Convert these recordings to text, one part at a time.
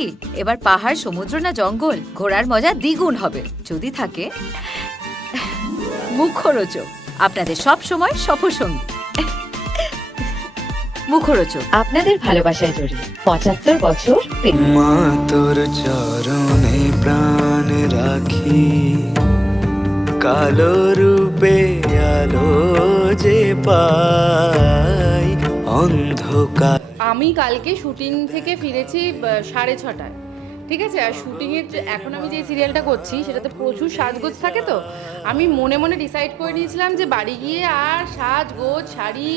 কি এবার পাহাড় সমুদ্র না জঙ্গল ঘোরার মজা দ্বিগুণ হবে। যদি থাকে মুখরোচক। আপনাদের সব সময় সফরসঙ্গী মুখরোচক। আপনাদের ভালোবাসায় জড়িয়ে পঁচাত্তর বছর মা তোর চরণে প্রাণ রাখি। কালো রূপে আলো যে পাই অন্ধকার আমি কালকে শুটিং থেকে ফিরেছি সাড়ে ছটায়। ঠিক আছে? আর শুটিংয়ের এখন আমি যে সিরিয়ালটা করছি, সেটাতে প্রচুর সাজগোজ থাকে তো। আমি মনে মনে ডিসাইড করে নিয়েছিলাম যে বাড়ি গিয়ে আর সাজগোজ, শাড়ি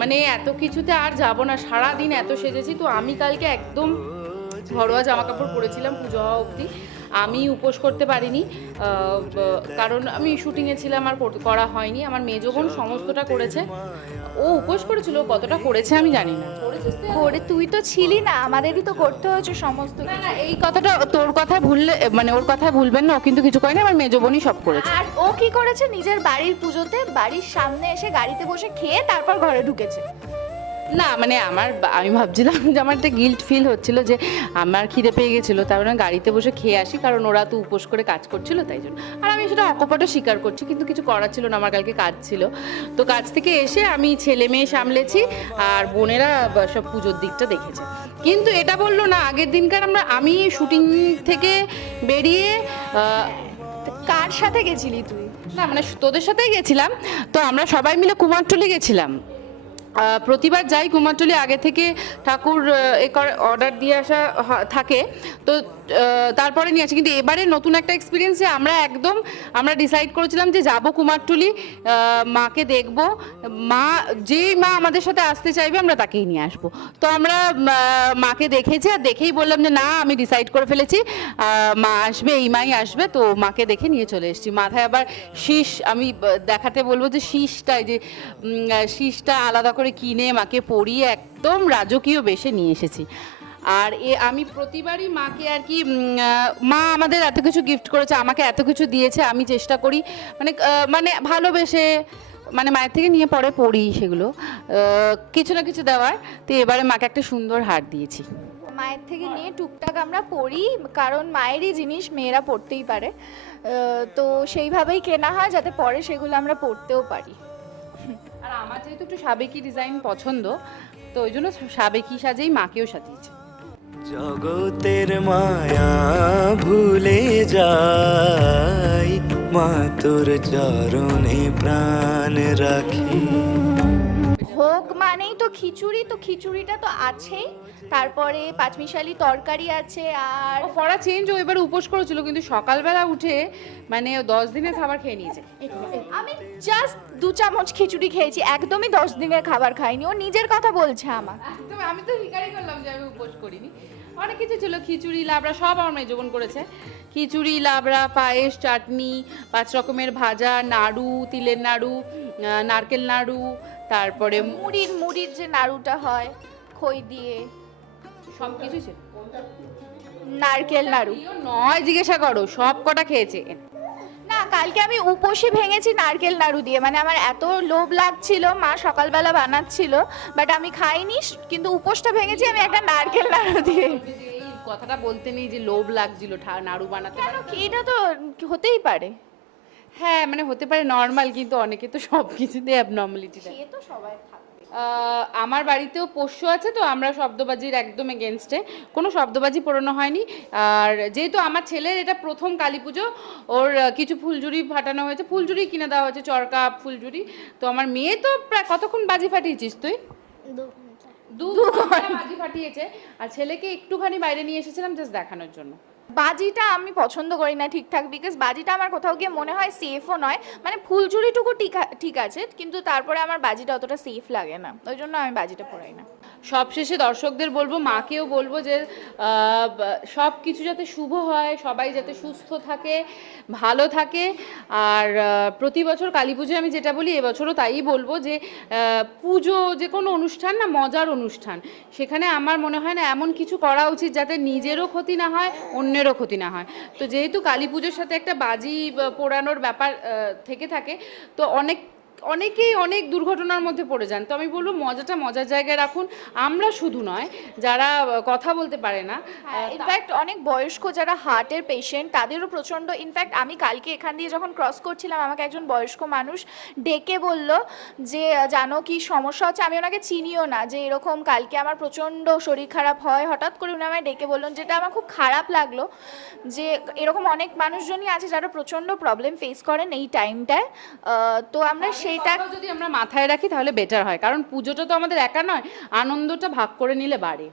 মানে এত কিছুতে আর যাব না। সারা দিন এত সেজেছি তো আমি কালকে একদম ঘরোয়া জামা কাপড় পরেছিলাম পুজো হওয়া অবধি। আমি উপোস করতে পারিনি কারণ আমি শুটিংয়ে ছিলাম আর করা হয়নি। আমার মেজো বোন সমস্তটা করেছে। ও উপোস করেছিল, কতটা করেছে আমি জানি না? করে তুই তো ছিলি না আমাদেরই তো করতে হয়েছে সমস্ত না এই কথাটা তোর কথায় ভুললে মানে ওর কথা ভুলবেন না ও কিন্তু কিছু করেনি আমার মেজো বোনই সব করেছে। আর ও কি করেছে? নিজের বাড়ির পুজোতে বাড়ির সামনে এসে গাড়িতে বসে খেয়ে তারপর ঘরে ঢুকেছে। না মানে আমার আমি ভাবছিলাম যে আমার একটা গিল্ট ফিল হচ্ছিল যে আমার খিদে পেয়ে গেছিল তারপরে মানে গাড়িতে বসে খেয়ে আসি, কারণ ওরা তো উপোস করে কাজ করছিল, তাই জন্য। আর আমি সেটা অকপটও স্বীকার করছি, কিন্তু কিছু করার ছিল না, আমার কালকে কাজ ছিল। তো কাজ থেকে এসে আমি ছেলে মেয়ে সামলেছি, আর বোনেরা সব পুজোর দিকটা দেখেছে। কিন্তু এটা বলল না, আগের দিনকার আমরা, আমি শুটিং থেকে বেরিয়ে কার সাথে গেছিলি তুই? না মানে তোদের সাথেই গেছিলাম, তো আমরা সবাই মিলে কুমারটুলি গেছিলাম। প্রতিবার যাই কুমারটুলি আগে থেকে ঠাকুর অর্ডার দিয়ে আসা থাকে। তো তারপরে নিয়ে আসি। কিন্তু এবারে নতুন একটা এক্সপিরিয়েন্স যে আমরা একদম, আমরা ডিসাইড করেছিলাম যে যাব কুমারটুলি মাকে দেখব। মা, যেই মা আমাদের সাথে আসতে চাইবে, আমরা তাকেই নিয়ে আসব। তো আমরা মাকে দেখেছি আর দেখেই বললাম যে, না, আমি ডিসাইড করে ফেলেছি। মা আসবে, এই মাই আসবে। তো মাকে দেখে নিয়ে চলে এসেছি। মাথায় আবার শীষ, আমি দেখাতে বলব যে শীষটাই যে শীষটা আলাদা করে কিনে মাকে পরিয়ে একদম রাজকীয় বেশে নিয়ে এসেছি। আর এ আমি প্রতিবারই মাকে আর কি মা আমাদের এত কিছু গিফট করেছে, আমাকে এত কিছু দিয়েছে, আমি চেষ্টা করি মানে মানে ভালোবেসে মানে মায়ের থেকে নিয়ে পরে পড়ি সেগুলো। কিছু না কিছু দেওয়ার, তো এবারে মাকে একটা সুন্দর হার দিয়েছি। মায়ের থেকে নিয়ে টুকটাক আমরা পড়ি, কারণ মায়েরই জিনিস, মেয়েরা পড়তেই পারে। তো সেইভাবেই কেনা হয়, যাতে পরে সেগুলো আমরা পড়তেও পারি। আর আমার যেহেতু একটু সাবেকি ডিজাইন পছন্দ, তো ওই জন্য সাবেকি সাজেই মাকেও সাজিয়েছি। জগতের মায়া ভুলে যাই, মা তোর চরণে প্রাণ রাখি। তো খিচুড়ি তো খিচুড়িটা তো আছেই। তারপরে পাঁচমিশালি তরকারি আছে আর ফরা চেঞ্জ ও এবার উপোস করেছিল কিন্তু সকালবেলা উঠে মানে দশ দিনের খাবার খেয়ে নিয়েছে। আমি জাস্ট দু চামচ খিচুড়ি খেয়েছি একদমই দশ দিনের খাবার খাইনি। ও নিজের কথা বলছে আমার আমি তো স্বীকারই করলাম যে আমি উপোস করিনি। অনেক কিছু ছিল খিচুড়ি লাবড়া সব আমার মেয়ে যোগন করেছে। খিচুড়ি লাবড়া পায়েস চাটনি পাঁচ রকমের ভাজা নাড়ু তিলের নাড়ু নারকেল নাড়ু তারপরে মুড়ির মুড়ির যে নাড়ুটা হয় খই দিয়ে। সব কিছু ছিল। নারকেল নাড়ু। নয় জিজ্ঞাসা করো সব কটা খেয়েছে? কালকে আমি উপোসে ভেঙেছি নারকেল নাড়ু দিয়ে। মানে আমার এত লোভ লাগছিল মা সকালবেলা বানাচ্ছিল বাট আমি খাইনি কিন্তু উপোসটা ভেঙেছি আমি একটা নারকেল নাড়ু দিয়ে। কথাটা বলতে নেই যে লোভ লাগছিল নাড়ু বানাতে। এটা তো হতেই পারে। হ্যাঁ মানে হতে পারে নর্মাল কিন্তু অনেকে তো সব কিছুতে অ্যাবনর্মালিটি সে তো সবাই আমার বাড়িতেও পোষ্য আছে তো আমরা শব্দবাজির একদম এগেনস্টে কোনো শব্দবাজি পড়ানো হয়নি। আর যেহেতু আমার ছেলের এটা প্রথম কালী পুজো ওর কিছু ফুলঝুরি ফাটানো হয়েছে। ফুলঝুরি কিনে দেওয়া হয়েছে চরকা ফুলঝুরি। তো আমার মেয়ে তো প্রায় কতক্ষণ বাজি ফাটিয়েছিস তুই? দু ঘণ্টা। বাজি ফাটিয়েছে। আর ছেলেকে একটুখানি বাইরে নিয়ে এসেছিলাম জাস্ট দেখানোর জন্য। বাজিটা আমি পছন্দ করি না ঠিকঠাক বিকজ বাজিটা আমার কোথাও গিয়ে মনে হয় সেফও নয়। মানে ফুলঝুরিটুকু ঠিক ঠিক আছে, কিন্তু তারপরে আমার বাজিটা অতটা সেফ লাগে না। ওই জন্য আমি বাজিটা পরাই না। সবশেষে দর্শকদের বলব, মাকেও বলব যে সব কিছু যাতে শুভ হয়, সবাই যাতে সুস্থ থাকে, ভালো থাকে। আর প্রতি বছর কালী পুজোয় আমি যেটা বলি, এবছরও তাই বলব যে পুজো যে কোনো অনুষ্ঠান না, মজার অনুষ্ঠান। সেখানে আমার মনে হয় না এমন কিছু করা উচিত যাতে নিজেরও ক্ষতি না হয়, অন্যেরও ক্ষতি না হয়। তো যেহেতু কালী পুজোর সাথে একটা বাজি পোড়ানোর ব্যাপার থেকে থাকে, তো অনেক অনেকেই অনেক দুর্ঘটনার মধ্যে পড়ে যান। তো আমি বলব মজাটা মজার জায়গায় রাখুন। আমরা শুধু নয় যারা কথা বলতে পারে না ইনফ্যাক্ট অনেক বয়স্ক যারা হার্টের পেশেন্ট তাদেরও প্রচণ্ড ইনফ্যাক্ট আমি কালকে এখান দিয়ে যখন ক্রস করছিলাম আমাকে একজন বয়স্ক মানুষ ডেকে বলল যে জানো কি সমস্যা হচ্ছে? আমি ওনাকে চিনিও না যে এরকম কালকে আমার প্রচণ্ড শরীর খারাপ হয়। হঠাৎ করে উনি আমায় ডেকে বললেন যেটা আমার খুব খারাপ লাগল যে এরকম অনেক মানুষজনই আছে যারা প্রচণ্ড প্রবলেম ফেস করেন এই টাইমটায় তো আমরা সেইটা যদি আমরা মাথায় রাখি তাহলে বেটার হয়। কারণ পুজোটা তো আমাদের একা নয়, আনন্দটা ভাগ করে নিলে বাড়ে।